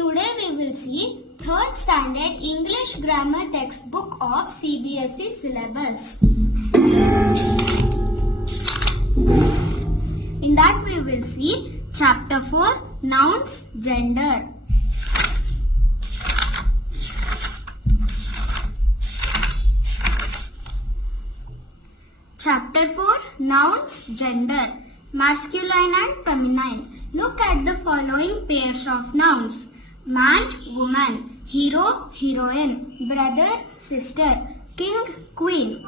Today we will see 3rd standard English grammar textbook of CBSE syllabus. In that we will see chapter 4 Nouns, Gender. Chapter 4 Nouns, Gender. Masculine and feminine. Look at the following pairs of nouns. Man, woman, hero, heroine, brother, sister, king, queen.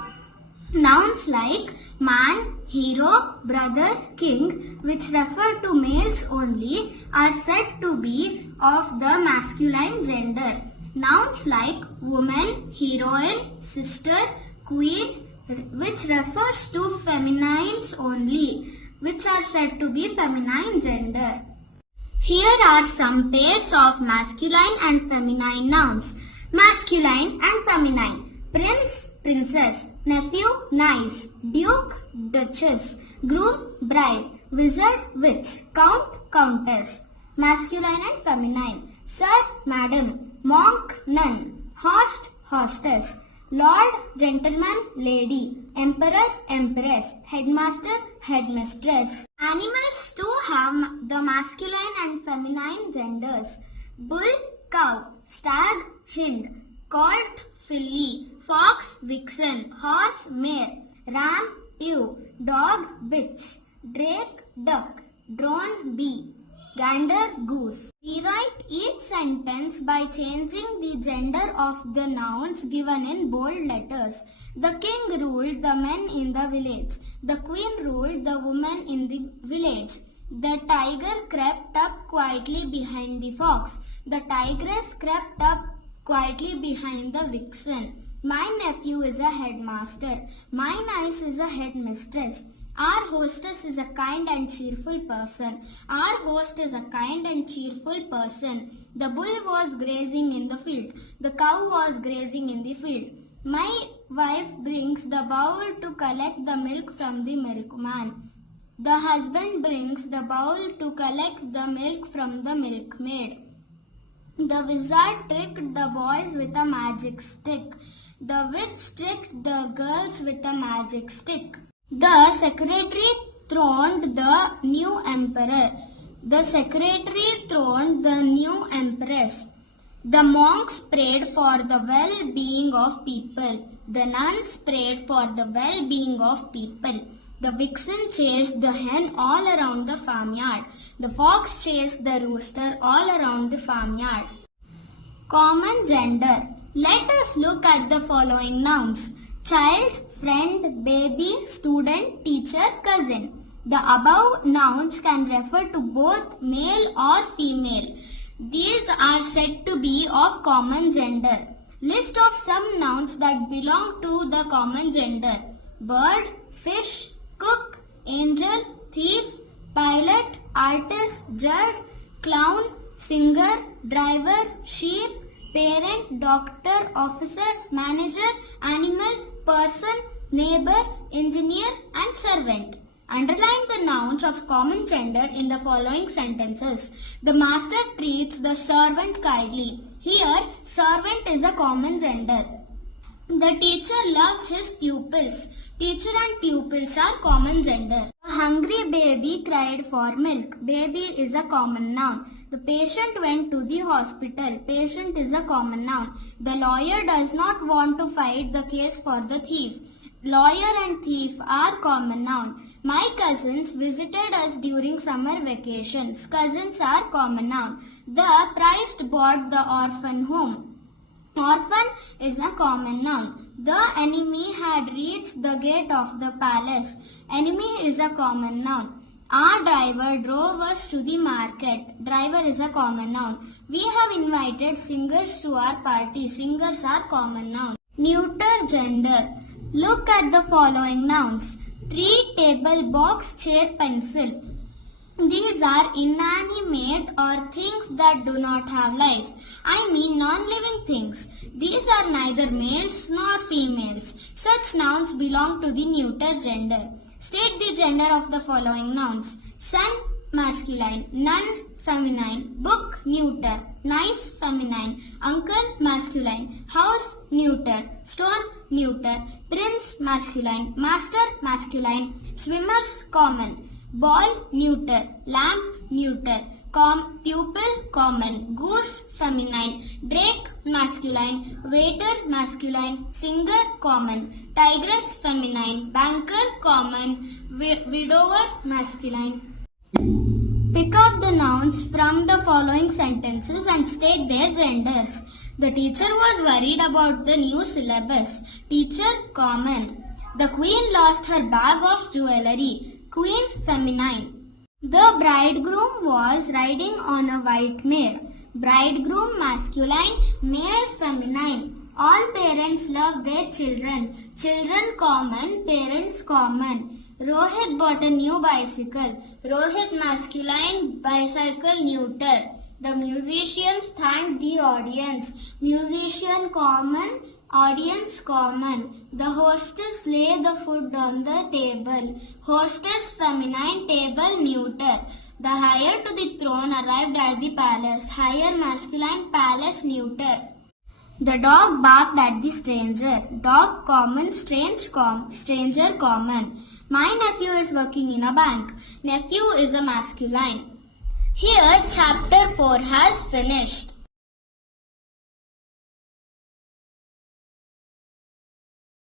Nouns like man, hero, brother, king, which refer to males only, are said to be of the masculine gender. Nouns like woman, heroine, sister, queen, which refers to feminines only, which are said to be feminine gender. Here are some pairs of masculine and feminine nouns. Masculine and feminine. Prince, princess. Nephew, niece. Duke, duchess. Groom, bride. Wizard, witch. Count, countess. Masculine and feminine. Sir, madam. Monk, nun. Host, hostess. Lord, gentleman, lady. Emperor, empress. Headmaster, headmistress. Animals too have the masculine and feminine genders. Bull, cow. Stag, hind. Colt, filly. Fox, vixen. Horse, mare. Ram, ewe. Dog, bitch. Drake, duck. Drone, bee. Gander, goose. Rewrite each sentence by changing the gender of the nouns given in bold letters. The king ruled the men in the village. The queen ruled the women in the village. The tiger crept up quietly behind the fox. The tigress crept up quietly behind the vixen. My nephew is a headmaster. My niece is a headmistress. Our hostess is a kind and cheerful person. Our host is a kind and cheerful person. The bull was grazing in the field. The cow was grazing in the field. My wife brings the bowl to collect the milk from the milkman. The husband brings the bowl to collect the milk from the milkmaid. The wizard tricked the boys with a magic stick. The witch tricked the girls with a magic stick. The secretary throned the new emperor. The secretary throned the new empress. The monks prayed for the well-being of people. The nuns prayed for the well-being of people. The vixen chased the hen all around the farmyard. The fox chased the rooster all around the farmyard. Common gender. Let us look at the following nouns. Child, friend, baby, student, teacher, cousin. The above nouns can refer to both male or female. These are said to be of common gender. List of some nouns that belong to the common gender. Bird, fish, cook, angel, thief, pilot, artist, judge, clown, singer, driver, sheep, parent, doctor, officer, manager, animal, person, neighbor, engineer and servant. Underline the nouns of common gender in the following sentences. The master treats the servant kindly. Here, servant is a common gender. The teacher loves his pupils. Teacher and pupils are common gender. A hungry baby cried for milk. Baby is a common noun. The patient went to the hospital. Patient is a common noun. The lawyer does not want to fight the case for the thief. Lawyer and thief are common noun. My cousins visited us during summer vacations. Cousins are common noun. The priest bought the orphan home. Orphan is a common noun. The enemy had reached the gate of the palace. Enemy is a common noun. Our driver drove us to the market. Driver is a common noun. We have invited singers to our party. Singers are common noun. Neuter gender. Look at the following nouns. Tree, table, box, chair, pencil. These are inanimate or things that do not have life. I mean non-living things. These are neither males nor females. Such nouns belong to the neuter gender. State the gender of the following nouns. Sun, masculine. Nun, feminine. Book, neuter. Nice, feminine. Uncle, masculine. House, neuter. Stone, neuter. Prince, masculine. Master, masculine. Swimmers, common. Ball, neuter. Lamp, neuter. Pupil, common. Goose, feminine. Drake, masculine. Waiter, masculine. Singer, common. Tigress, feminine. Banker, common. Widower, masculine. Pick out the nouns from the following sentences and state their genders. The teacher was worried about the new syllabus. Teacher, common. The queen lost her bag of jewelry. Queen, feminine. The bridegroom was riding on a white mare. Bridegroom, masculine. Mare, feminine. All parents love their children. Children, common. Parents, common. Rohit bought a new bicycle. Rohit, masculine. Bicycle, neuter. The musicians thanked the audience. Musician, common. Audience, common. The hostess laid the food on the table. Hostess, feminine. Table, neuter. The heir to the throne arrived at the palace. Heir, masculine. Palace, neuter. The dog barked at the stranger. Dog, common. Stranger, common. My nephew is working in a bank. Nephew is a masculine. Here, chapter 4 has finished.